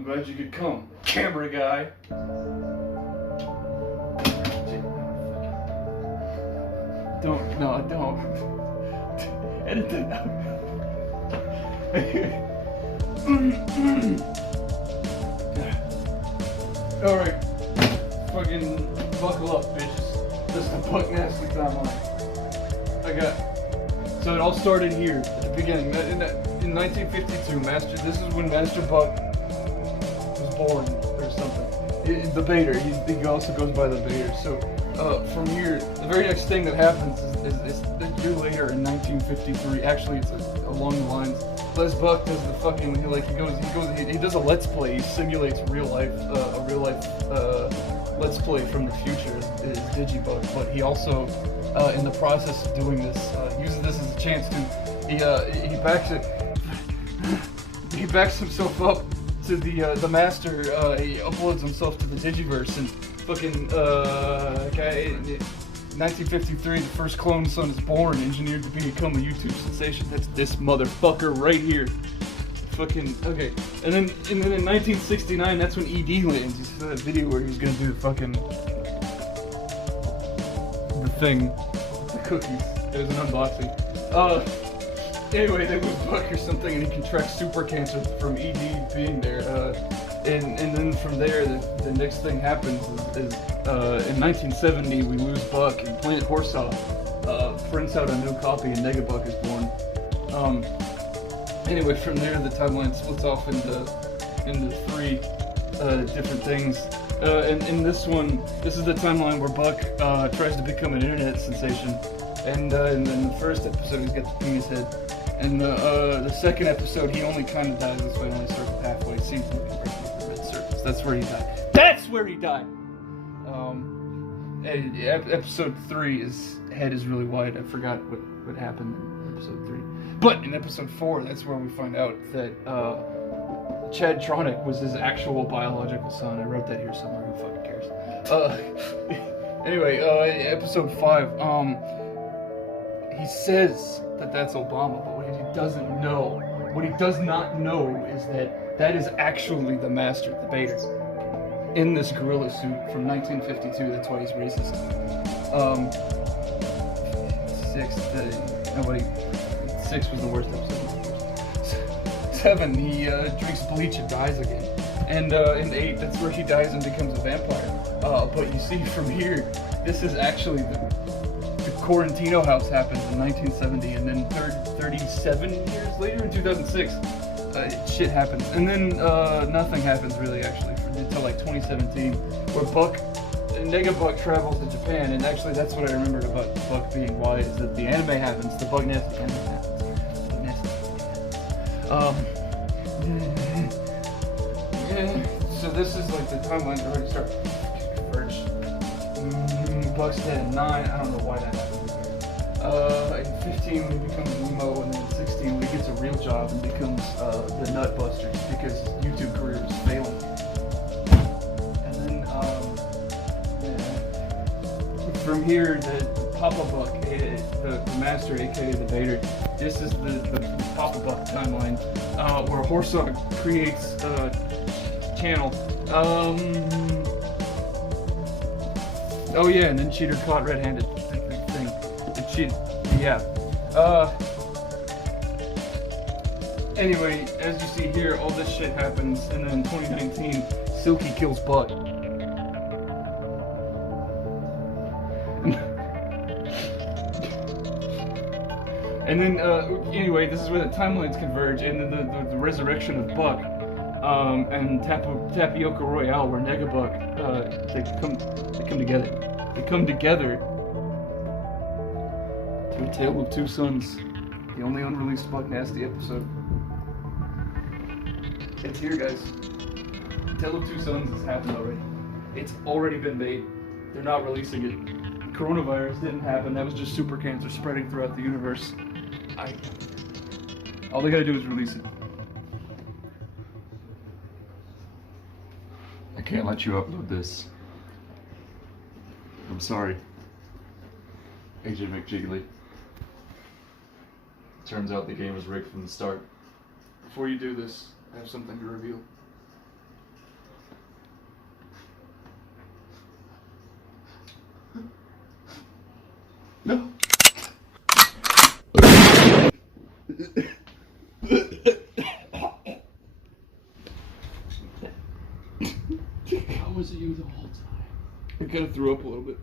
I'm glad you could come, camera guy. Don't. Edit that out. Alright. Fucking buckle up, bitches. This is the Buck Nasty timeline. So it all started here at the beginning. In 1952, this is when Master Buck was born or something. The Bader. He also goes by the Bader. So from here, the very next thing that happens is a year later in 1953. Actually, it's along the lines. Les Buck does the fucking he does a let's play. He simulates a real life let's play from the future is Digibuck, but he also in the process of doing this uses this as a chance to he backs himself up to the master. He uploads himself to the Digiverse and fucking 1953, the first clone son is born, engineered to become a YouTube sensation. That's this motherfucker right here. Fucking okay. And then in 1969, that's when ED lands. You see that video where he's gonna do the cookies. It was an unboxing. Anyway, they lose Buck or something, and he contracts super cancer from ED being there. And then from there, the next thing happens is in 1970 we lose Buck, and Planet Horsesaw prints out a new copy, and Negabuck is born. Anyway, from there the timeline splits off into three different things. And in this one, this is the timeline where Buck tries to become an internet sensation, and in the first episode he's got the penis head. And the second episode, he only kind of dies this way, only circled halfway. Seems looking right through the red surface. That's where he died. That's where he died! Episode 3, his head is really wide. I forgot what happened in episode 3. But in episode 4, that's where we find out that Chad Tronic was his actual biological son. I wrote that here somewhere. Who fucking cares? Anyway, episode 5, he says that's Obama, but what he does not know is that is actually the master, the Bader, in this gorilla suit from 1952. That's why he's racist. 6 was the worst episode. 7, he drinks bleach and dies again. And in 8, that's where he dies and becomes a vampire. But you see from here, this is actually the Quarantino House happens in 1970, and then 37 years later in 2006, shit happens. And then nothing happens really actually until like 2017, where Negabuck travels to Japan, and actually that's what I remembered about Buck being white, is that the anime happens, the Buck Nasty anime happens. So this is like the timeline to already start converge. Buck's dead in 9, I don't know why that happened. In 15 we become Nemo, and then in 16 we gets a real job and becomes the Nutbusters because his YouTube career is failing. And then from here, the Papa Buck, the master, aka the Vader, this is the Papa Buck timeline, where Horsesaw creates a channel. Oh yeah, and then Cheater caught red-handed. Anyway, as you see here, all this shit happens, and then in 2019, Silky kills Buck. And then, anyway, this is where the timelines converge, and then the resurrection of Buck, and Tapioca Royale, where Negabuck, they come together. They come together to A Tale of Two Sons, the only unreleased Buck Nasty episode. It's here, guys. A Tale of Two Sons has happened already. It's already been made. They're not releasing it. Coronavirus didn't happen. That was just super cancer spreading throughout the universe. All they gotta do is release it. I can't let you upload this. I'm sorry. AJ McJiggly. Turns out the game was rigged from the start. Before you do this, I have something to reveal. No. How was it you the whole time? I kind of threw up a little bit.